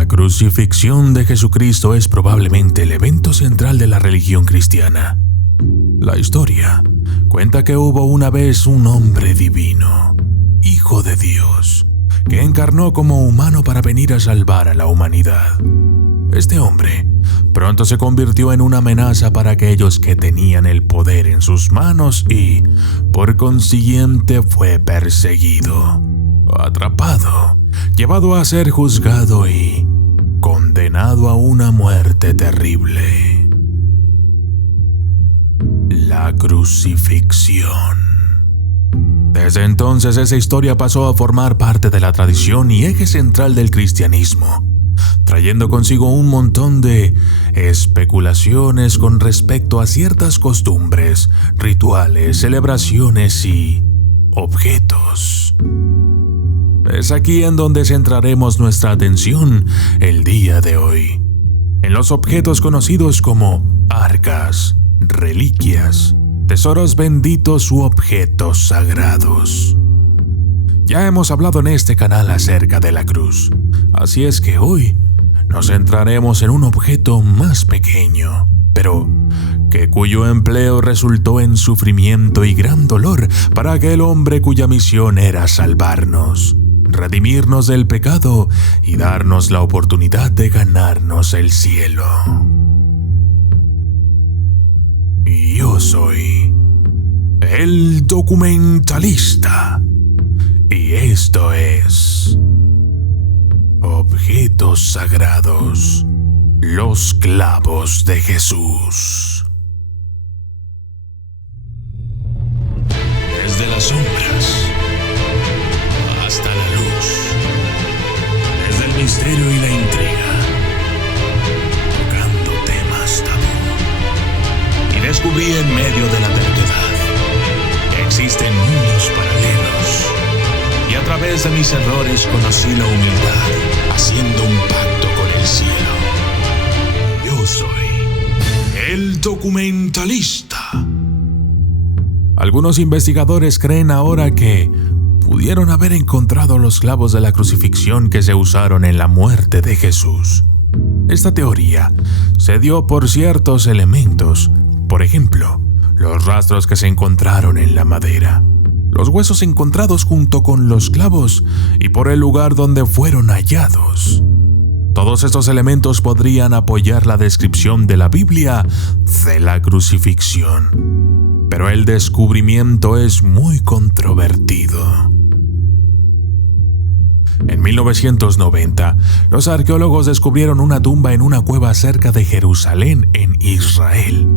La crucifixión de Jesucristo es probablemente el evento central de la religión cristiana. La historia cuenta que hubo una vez un hombre divino, Hijo de Dios, que encarnó como humano para venir a salvar a la humanidad. Este hombre pronto se convirtió en una amenaza para aquellos que tenían el poder en sus manos y, por consiguiente, fue perseguido, atrapado, llevado a ser juzgado y condenado a una muerte terrible. La crucifixión. Desde entonces esa historia pasó a formar parte de la tradición y eje central del cristianismo, trayendo consigo un montón de especulaciones con respecto a ciertas costumbres, rituales, celebraciones y objetos. Es aquí en donde centraremos nuestra atención el día de hoy, en los objetos conocidos como arcas, reliquias, tesoros benditos u objetos sagrados. Ya hemos hablado en este canal acerca de la cruz, así es que hoy nos centraremos en un objeto más pequeño, pero cuyo empleo resultó en sufrimiento y gran dolor para aquel hombre cuya misión era salvarnos, redimirnos del pecado y darnos la oportunidad de ganarnos el cielo. Y yo soy el documentalista, y esto es Objetos Sagrados, los clavos de Jesús. Desde las sombras hasta la luz, desde el misterio y la intriga, tocando temas tabú. Y descubrí en medio de la terquedad que existen mundos paralelos. Y a través de mis errores conocí la humildad, haciendo un pacto con el cielo. Yo soy el documentalista. Algunos investigadores creen ahora que pudieron haber encontrado los clavos de la crucifixión que se usaron en la muerte de Jesús. Esta teoría se dio por ciertos elementos, por ejemplo, los rastros que se encontraron en la madera, los huesos encontrados junto con los clavos y por el lugar donde fueron hallados. Todos estos elementos podrían apoyar la descripción de la Biblia de la crucifixión, pero el descubrimiento es muy controvertido. En 1990, los arqueólogos descubrieron una tumba en una cueva cerca de Jerusalén, en Israel.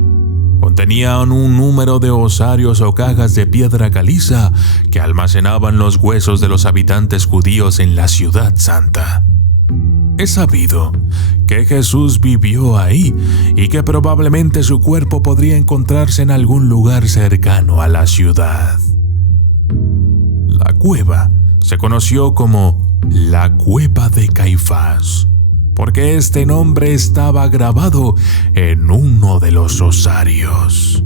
Contenían un número de osarios o cajas de piedra caliza que almacenaban los huesos de los habitantes judíos en la Ciudad Santa. Es sabido que Jesús vivió ahí y que probablemente su cuerpo podría encontrarse en algún lugar cercano a la ciudad. La cueva se conoció como la Cueva de Caifás, porque este nombre estaba grabado en uno de los osarios.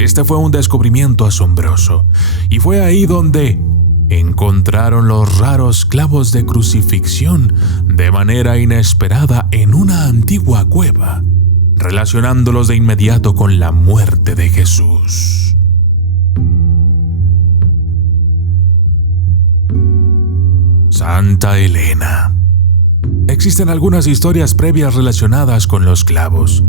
Este fue un descubrimiento asombroso, y fue ahí donde encontraron los raros clavos de crucifixión de manera inesperada en una antigua cueva, relacionándolos de inmediato con la muerte de Jesús. Santa Elena. Existen algunas historias previas relacionadas con los clavos.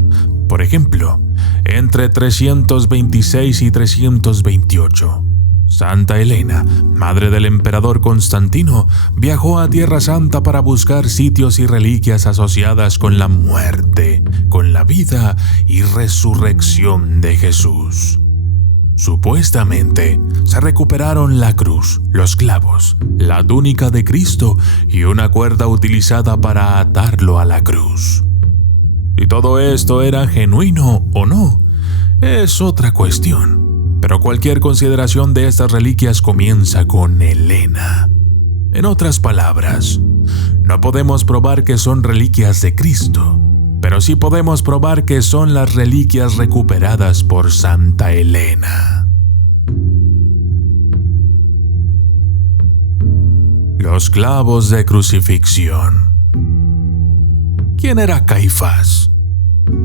Por ejemplo, entre 326 y 328, Santa Elena, madre del emperador Constantino, viajó a Tierra Santa para buscar sitios y reliquias asociadas con la muerte, con la vida y resurrección de Jesús. Supuestamente, se recuperaron la cruz, los clavos, la túnica de Cristo y una cuerda utilizada para atarlo a la cruz. Si todo esto era genuino o no, es otra cuestión, pero cualquier consideración de estas reliquias comienza con Elena. En otras palabras, no podemos probar que son reliquias de Cristo, pero sí podemos probar que son las reliquias recuperadas por Santa Elena. Los clavos de crucifixión. ¿Quién era Caifás?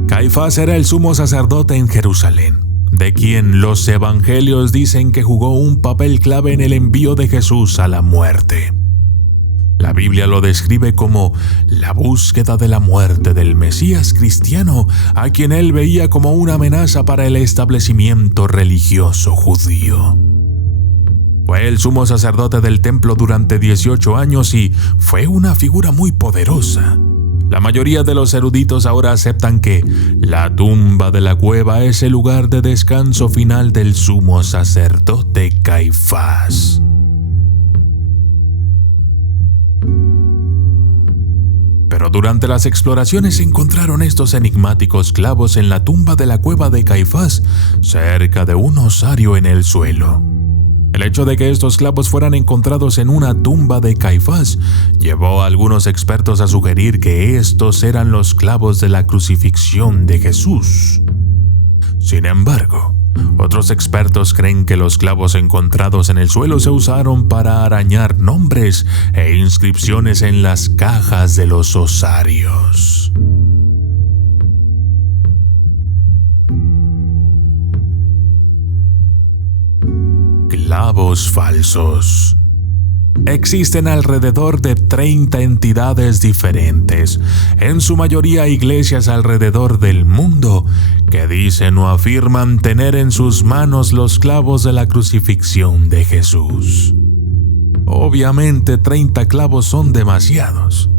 Caifás era el sumo sacerdote en Jerusalén, de quien los evangelios dicen que jugó un papel clave en el envío de Jesús a la muerte. La Biblia lo describe como la búsqueda de la muerte del Mesías cristiano, a quien él veía como una amenaza para el establecimiento religioso judío. Fue el sumo sacerdote del templo durante 18 años y fue una figura muy poderosa. La mayoría de los eruditos ahora aceptan que la tumba de la cueva es el lugar de descanso final del sumo sacerdote Caifás. Pero durante las exploraciones se encontraron estos enigmáticos clavos en la tumba de la cueva de Caifás, cerca de un osario en el suelo. El hecho de que estos clavos fueran encontrados en una tumba de Caifás llevó a algunos expertos a sugerir que estos eran los clavos de la crucifixión de Jesús. Sin embargo, otros expertos creen que los clavos encontrados en el suelo se usaron para arañar nombres e inscripciones en las cajas de los osarios. Clavos falsos. Existen alrededor de 30 entidades diferentes, en su mayoría iglesias alrededor del mundo, que dicen o afirman tener en sus manos los clavos de la crucifixión de Jesús. Obviamente 30 clavos son demasiados.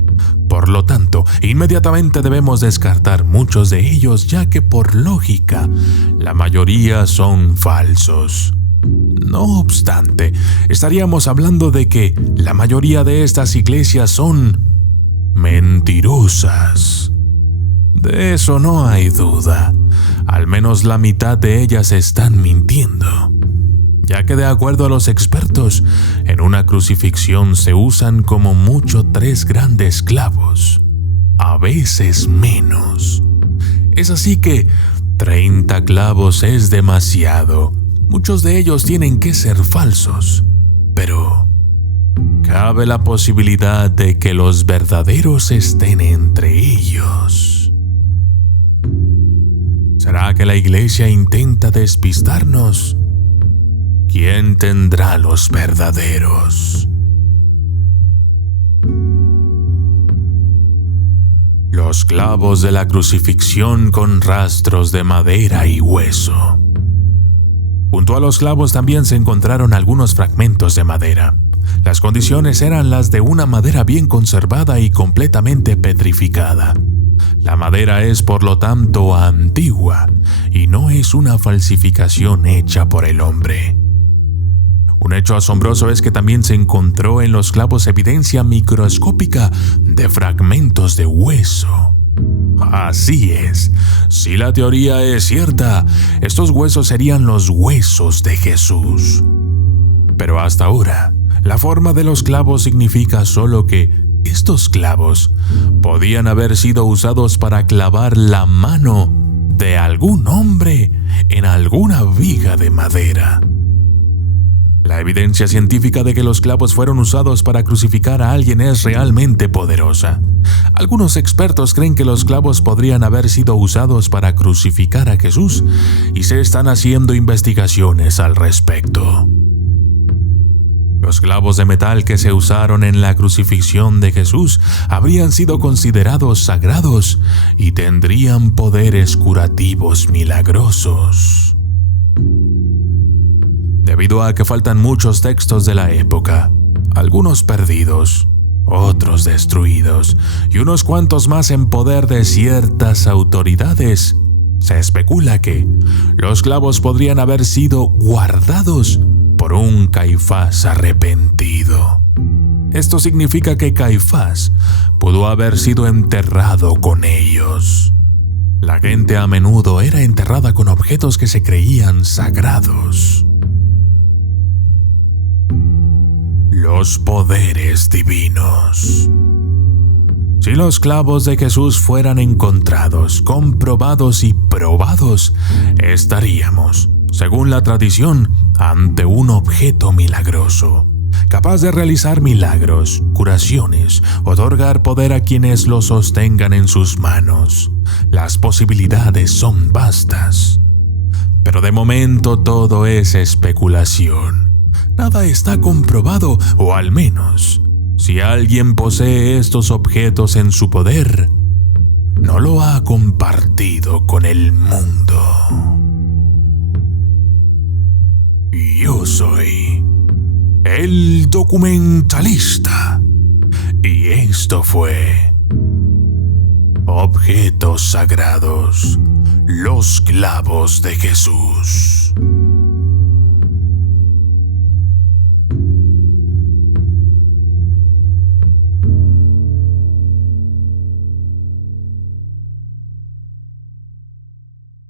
Por lo tanto, inmediatamente debemos descartar muchos de ellos, ya que por lógica, la mayoría son falsos. No obstante, estaríamos hablando de que la mayoría de estas iglesias son mentirosas. De eso no hay duda. Al menos la mitad de ellas están mintiendo, ya que de acuerdo a los expertos, en una crucifixión se usan como mucho 3 grandes clavos, a veces menos. Es así que 30 clavos es demasiado. Muchos de ellos tienen que ser falsos, pero cabe la posibilidad de que los verdaderos estén entre ellos. ¿Será que la iglesia intenta despistarnos? ¿Quién tendrá los verdaderos? Los clavos de la crucifixión con rastros de madera y hueso. Junto a los clavos también se encontraron algunos fragmentos de madera. Las condiciones eran las de una madera bien conservada y completamente petrificada. La madera es, por lo tanto, antigua y no es una falsificación hecha por el hombre. Un hecho asombroso es que también se encontró en los clavos evidencia microscópica de fragmentos de hueso. Así es, si la teoría es cierta, estos huesos serían los huesos de Jesús. Pero hasta ahora, la forma de los clavos significa solo que estos clavos podían haber sido usados para clavar la mano de algún hombre en alguna viga de madera. La evidencia científica de que los clavos fueron usados para crucificar a alguien es realmente poderosa. Algunos expertos creen que los clavos podrían haber sido usados para crucificar a Jesús y se están haciendo investigaciones al respecto. Los clavos de metal que se usaron en la crucifixión de Jesús habrían sido considerados sagrados y tendrían poderes curativos milagrosos. Debido a que faltan muchos textos de la época, algunos perdidos, otros destruidos y unos cuantos más en poder de ciertas autoridades, se especula que los clavos podrían haber sido guardados por un Caifás arrepentido. Esto significa que Caifás pudo haber sido enterrado con ellos. La gente a menudo era enterrada con objetos que se creían sagrados. Los poderes divinos. Si los clavos de Jesús fueran encontrados, comprobados y probados, estaríamos, según la tradición, ante un objeto milagroso. capaz de realizar milagros, curaciones, otorgar poder a quienes lo sostengan en sus manos. Las posibilidades son vastas. Pero de momento todo es especulación. Nada está comprobado, o al menos, si alguien posee estos objetos en su poder, no lo ha compartido con el mundo. Yo soy el documentalista y esto fue Objetos Sagrados, los clavos de Jesús.